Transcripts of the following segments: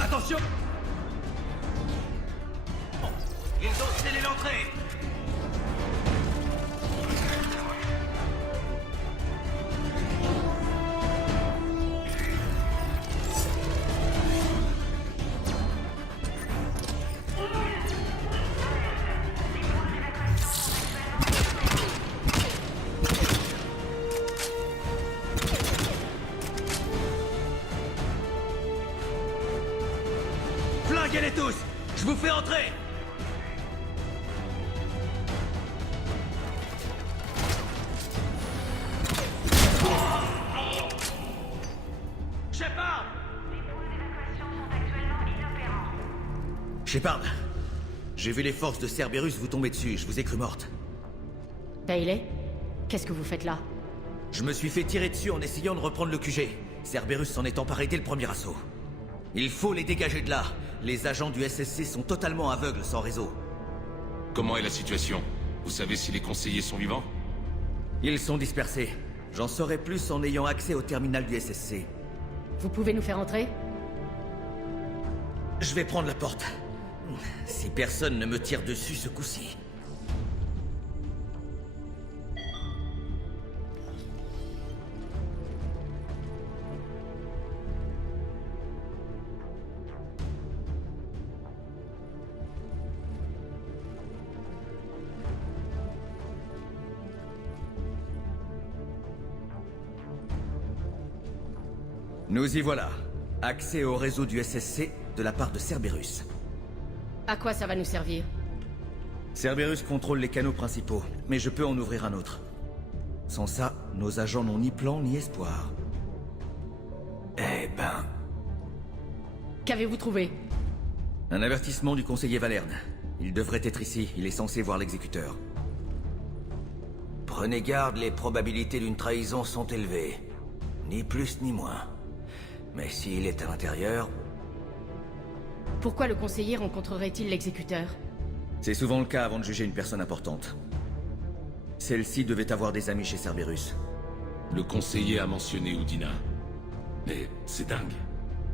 Attention! Ils ont scellé l'entrée! Flinguez-les tous! Je vous fais entrer! Shepard! Les points d'évacuation sont actuellement inopérants. Shepard, j'ai vu les forces de Cerberus vous tomber dessus, je vous ai cru morte. Bailey, qu'est-ce que vous faites là? Je me suis fait tirer dessus en essayant de reprendre le QG. Cerberus s'en est emparé dès le premier assaut. Il faut les dégager de là. Les agents du SSC sont totalement aveugles sans réseau. Comment est la situation? Vous savez si les conseillers sont vivants? Ils sont dispersés. J'en saurai plus en ayant accès au terminal du SSC. Vous pouvez nous faire entrer? Je vais prendre la porte. Si personne ne me tire dessus ce coup-ci. Nous y voilà. Accès au réseau du SSC de la part de Cerberus. À quoi ça va nous servir? Cerberus contrôle les canaux principaux, mais je peux en ouvrir un autre. Sans ça, nos agents n'ont ni plan ni espoir. Eh ben... Qu'avez-vous trouvé? Un avertissement du conseiller Valerne. Il devrait être ici, il est censé voir l'exécuteur. Prenez garde, les probabilités d'une trahison sont élevées. Ni plus ni moins. Mais s'il est à l'intérieur... Pourquoi le conseiller rencontrerait-il l'exécuteur? C'est souvent le cas avant de juger une personne importante. Celle-ci devait avoir des amis chez Cerberus. Le conseiller a mentionné Udina. Mais c'est dingue.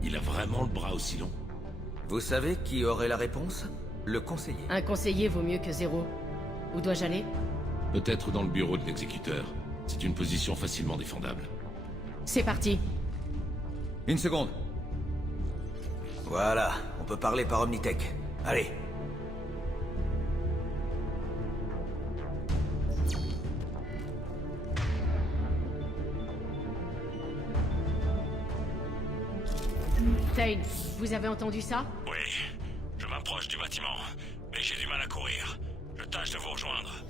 Il a vraiment le bras aussi long. Vous savez qui aurait la réponse? Le conseiller. Un conseiller vaut mieux que zéro. Où dois-je aller? Peut-être dans le bureau de l'exécuteur. C'est une position facilement défendable. C'est parti. Une seconde. Voilà, on peut parler par Omnitech. Allez. Thane, vous avez entendu ça? Oui, je m'approche du bâtiment, mais j'ai du mal à courir. Je tâche de vous rejoindre.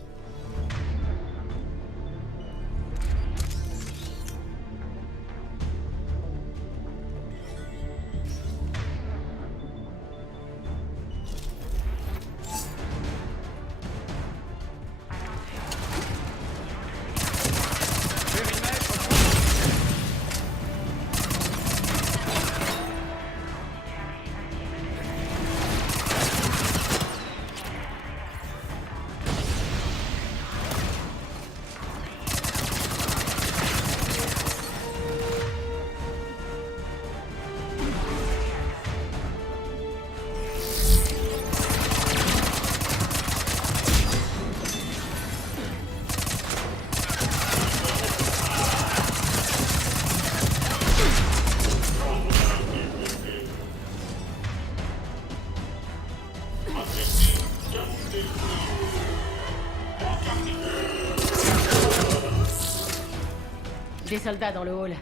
Des soldats dans le hall.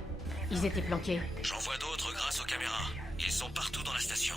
Ils étaient planqués. J'en vois d'autres grâce aux caméras. Ils sont partout dans la station.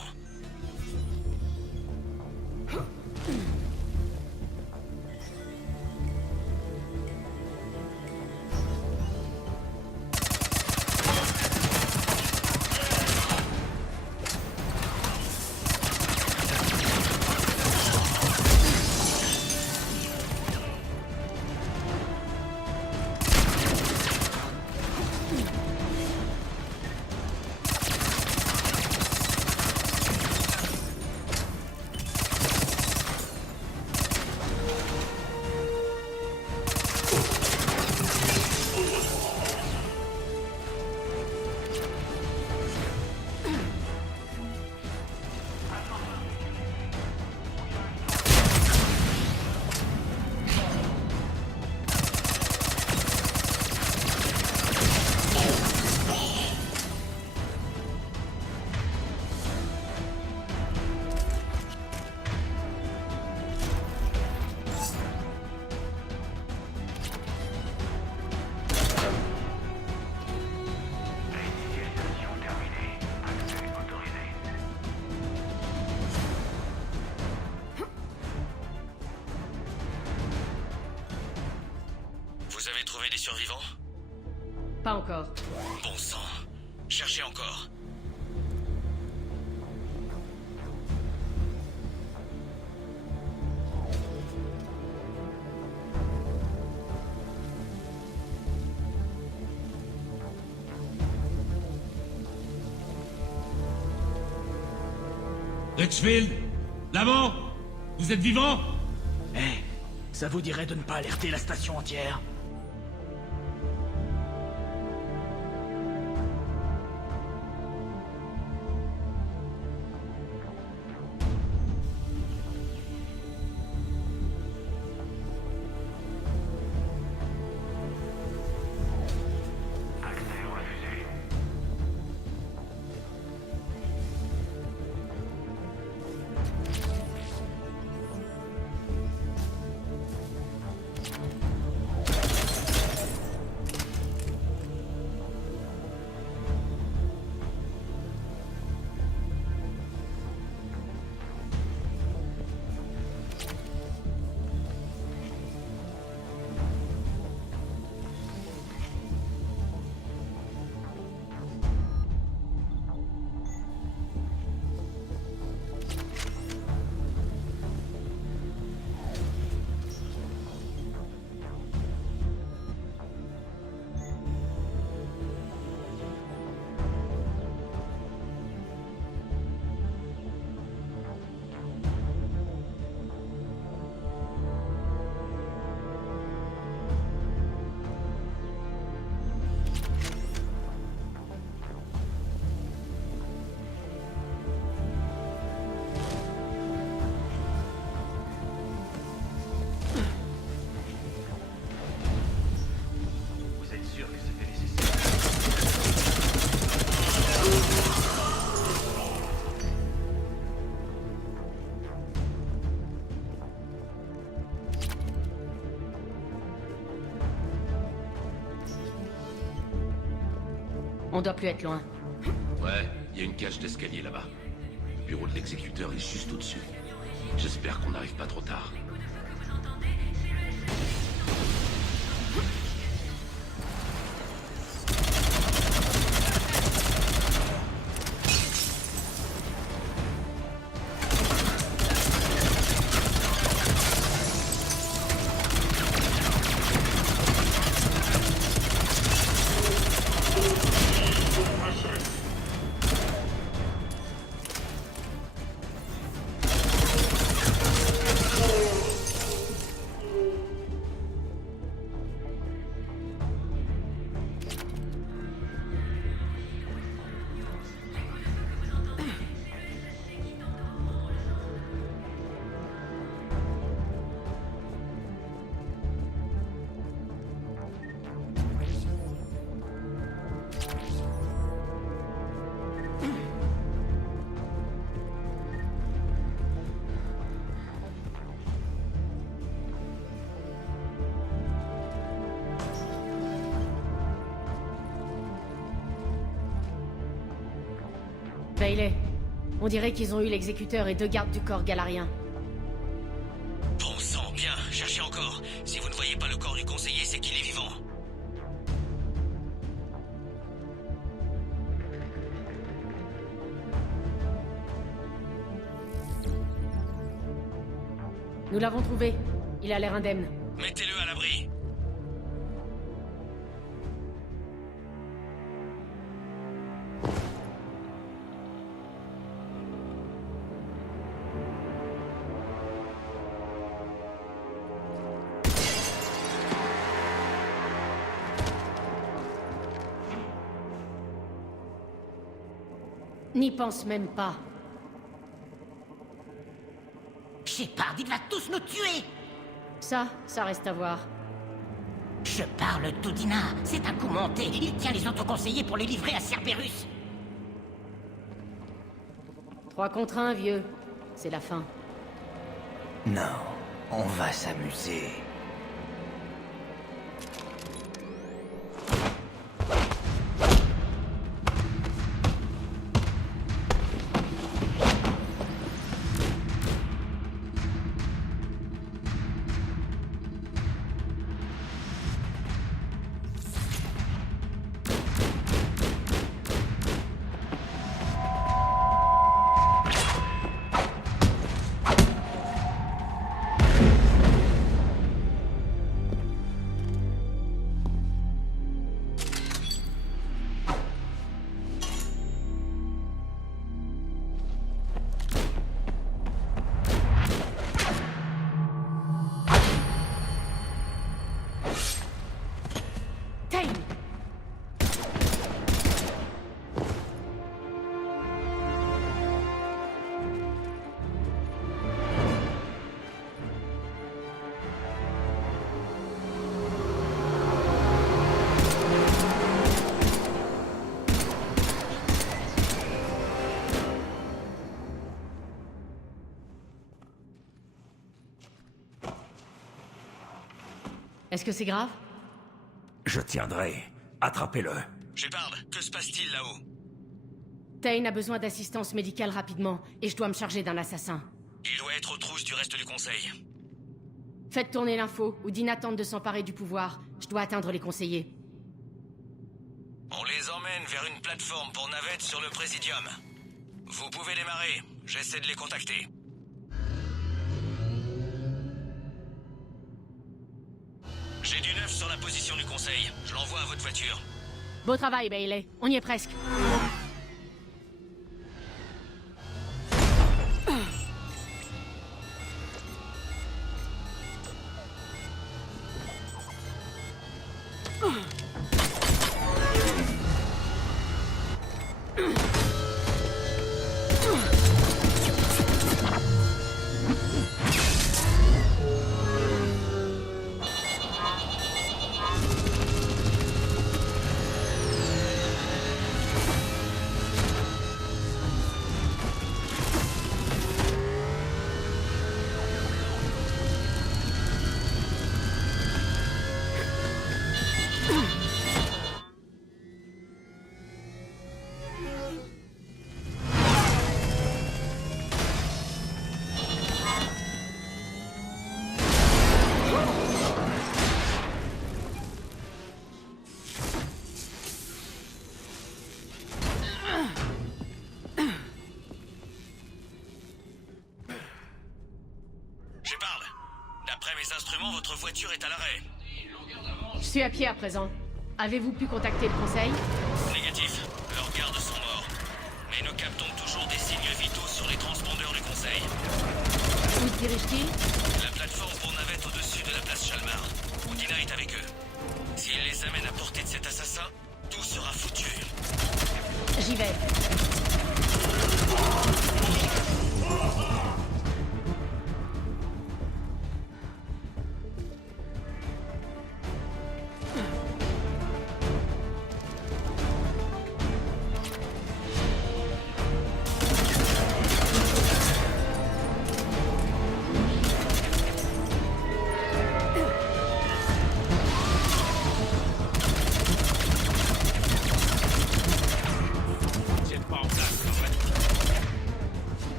Vous avez trouvé des survivants? Pas encore. Bon sang. Cherchez encore. Dutchfield, Lamont, vous êtes vivant? Eh, ça vous dirait de ne pas alerter la station entière? On doit plus être loin. Ouais, il y a une cage d'escalier là-bas. Le bureau de l'exécuteur est juste au-dessus. J'espère qu'on n'arrive pas trop tard. Bailey, on dirait qu'ils ont eu l'exécuteur et 2 gardes du corps galarien. Bon sang, bien, cherchez encore. Si vous ne voyez pas le corps du conseiller, c'est qu'il est vivant. Nous l'avons trouvé. Il a l'air indemne. Mettez-le à l'abri. N'y pense même pas. Shepard, il va tous nous tuer! Ça reste à voir. Je parle d'Udina, c'est un coup monté. Il tient les autres conseillers pour les livrer à Cerberus. 3 contre 1, vieux. C'est la fin. Non, on va s'amuser. Est-ce que c'est grave? Je tiendrai. Attrapez-le. Shepard, que se passe-t-il là-haut? Tain a besoin d'assistance médicale rapidement, et je dois me charger d'un assassin. Il doit être aux trousses du reste du conseil. Faites tourner l'info, Udina tente de s'emparer du pouvoir. Je dois atteindre les conseillers. On les emmène vers une plateforme pour navette sur le Présidium. Vous pouvez démarrer. J'essaie de les contacter. J'ai du neuf sur la position du conseil. Je l'envoie à votre voiture. Beau travail, Bailey. On y est presque. Shepard, d'après mes instruments, votre voiture est à l'arrêt. Je suis à pied à présent. Avez-vous pu contacter le conseil? Négatif, leurs gardes sont morts. Mais nous captons toujours des signes vitaux sur les transpondeurs du conseil. Où se dirige-t-il? La plateforme pour navette au-dessus de la place Chalmar. Udina est avec eux. S'ils les amènent à portée de cet assassin, tout sera foutu. J'y vais.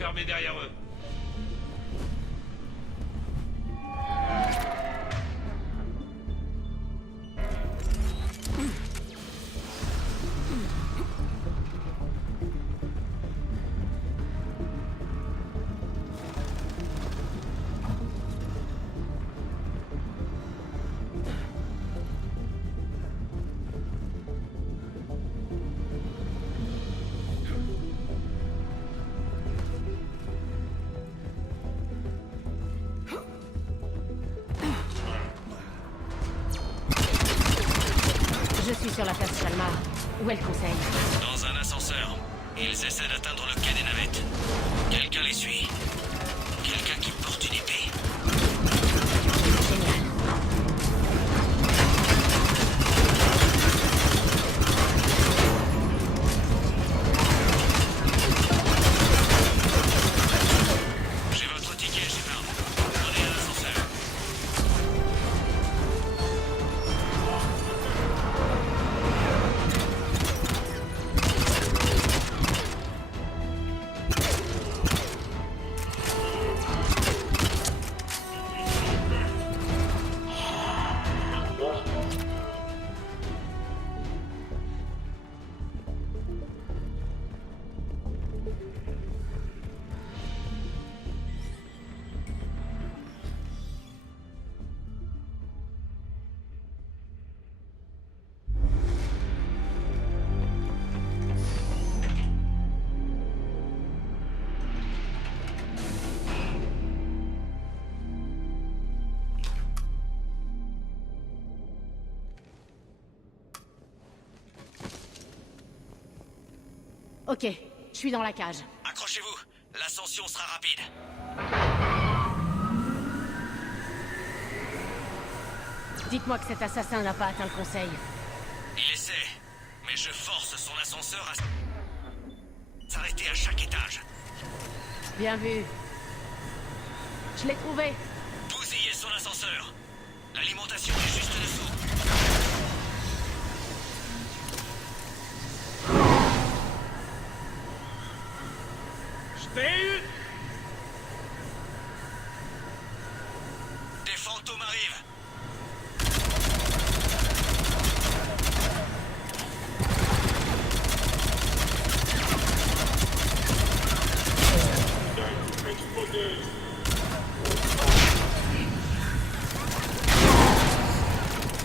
fermée derrière eux. Je suis sur la place Chalmar. Où est le conseil? Dans un ascenseur. Ils essaient d'atteindre le quai des navettes. Quelqu'un les suit. Quelqu'un qui porte une épée. Génial. J'ai votre ticket, Shepard. Prenez un ascenseur. Ok, je suis dans la cage. Accrochez-vous. L'ascension sera rapide. Dites-moi que cet assassin n'a pas atteint le conseil. Il essaie. Mais je force son ascenseur à s'arrêter à chaque étage. Bien vu. Je l'ai trouvé. Bousillez son ascenseur. L'alimentation est juste dessous. Des fantômes arrivent.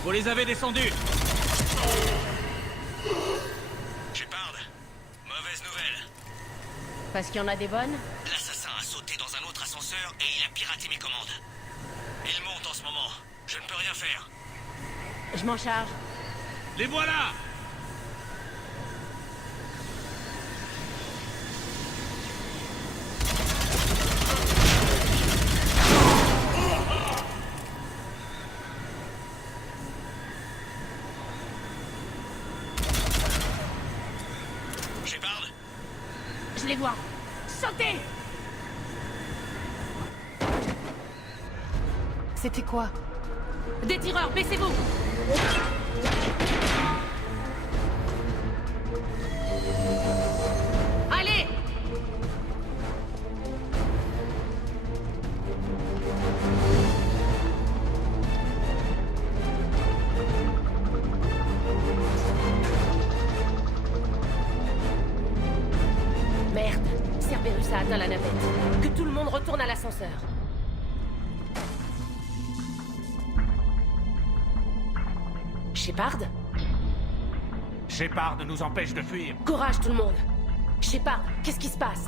Vous les avez descendus. Shepard, mauvaise nouvelle. Parce qu'il y en a des bonnes? L'assassin a sauté dans un autre ascenseur et il a piraté mes commandes. Il monte en ce moment. Je ne peux rien faire. Je m'en charge. Les voilà. Shepard, Je les vois. Sautez! C'était quoi? Des tireurs, baissez-vous! Allez! Merde, Cerberus a atteint la navette. Que tout le monde retourne à l'ascenseur. Shepard? Shepard nous empêche de fuir. Courage tout le monde! Shepard, qu'est-ce qui se passe?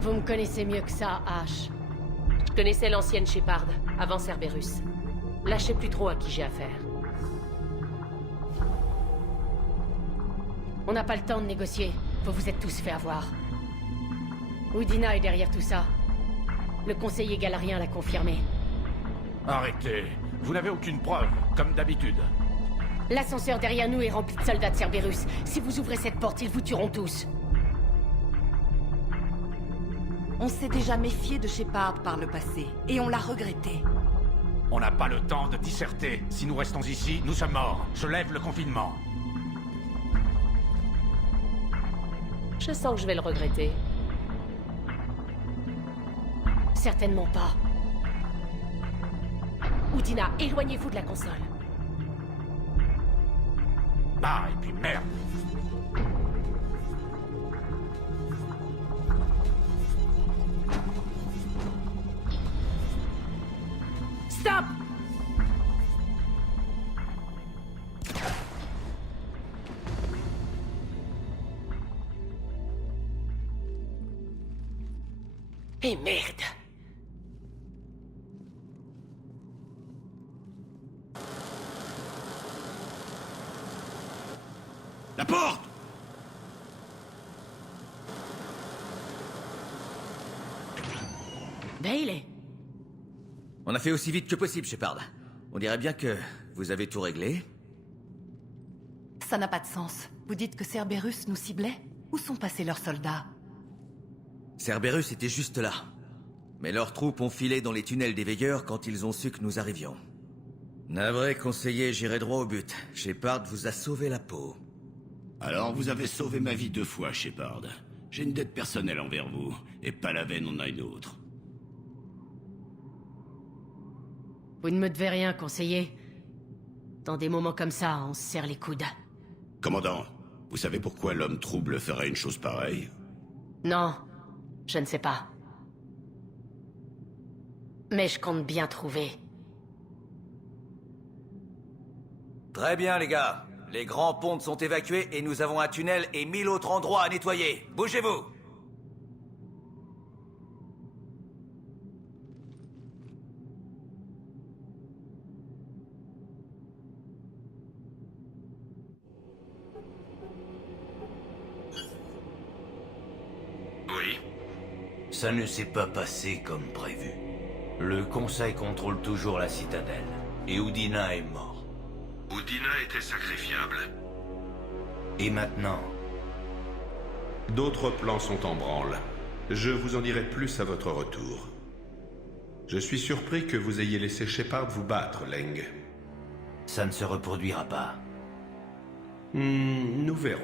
Vous me connaissez mieux que ça, Ash. Je connaissais l'ancienne Shepard, avant Cerberus. Là, je sais plus trop à qui j'ai affaire. On n'a pas le temps de négocier. Vous vous êtes tous fait avoir. Udina est derrière tout ça. Le conseiller galarien l'a confirmé. Arrêtez. Vous n'avez aucune preuve, comme d'habitude. L'ascenseur derrière nous est rempli de soldats de Cerberus. Si vous ouvrez cette porte, ils vous tueront tous. On s'est déjà méfié de Shepard par le passé, et on l'a regretté. On n'a pas le temps de disserter. Si nous restons ici, nous sommes morts. Je lève le confinement. Je sens que je vais le regretter. Certainement pas. Udina, éloignez-vous de la console. Ah, et puis merde. Stop! Et merde! La porte! Bailey! On a fait aussi vite que possible, Shepard. On dirait bien que vous avez tout réglé. Ça n'a pas de sens. Vous dites que Cerberus nous ciblait? Où sont passés leurs soldats? Cerberus était juste là. Mais leurs troupes ont filé dans les tunnels des veilleurs quand ils ont su que nous arrivions. Navré, conseiller, j'irai droit au but. Shepard vous a sauvé la peau. Alors vous avez sauvé ma vie 2 fois, Shepard. J'ai une dette personnelle envers vous, et Palaven en a une autre. Vous ne me devez rien, conseiller. Dans des moments comme ça, on se serre les coudes. Commandant, vous savez pourquoi l'homme trouble ferait une chose pareille? Non, je ne sais pas. Mais je compte bien trouver. Très bien, les gars. Les grands ponts sont évacués et nous avons un tunnel et 1000 autres endroits à nettoyer. Bougez-vous! Oui. Ça ne s'est pas passé comme prévu. Le Conseil contrôle toujours la citadelle. Et Udina est mort. Udina était sacrifiable. Et maintenant? D'autres plans sont en branle. Je vous en dirai plus à votre retour. Je suis surpris que vous ayez laissé Shepard vous battre, Leng. Ça ne se reproduira pas. Nous verrons.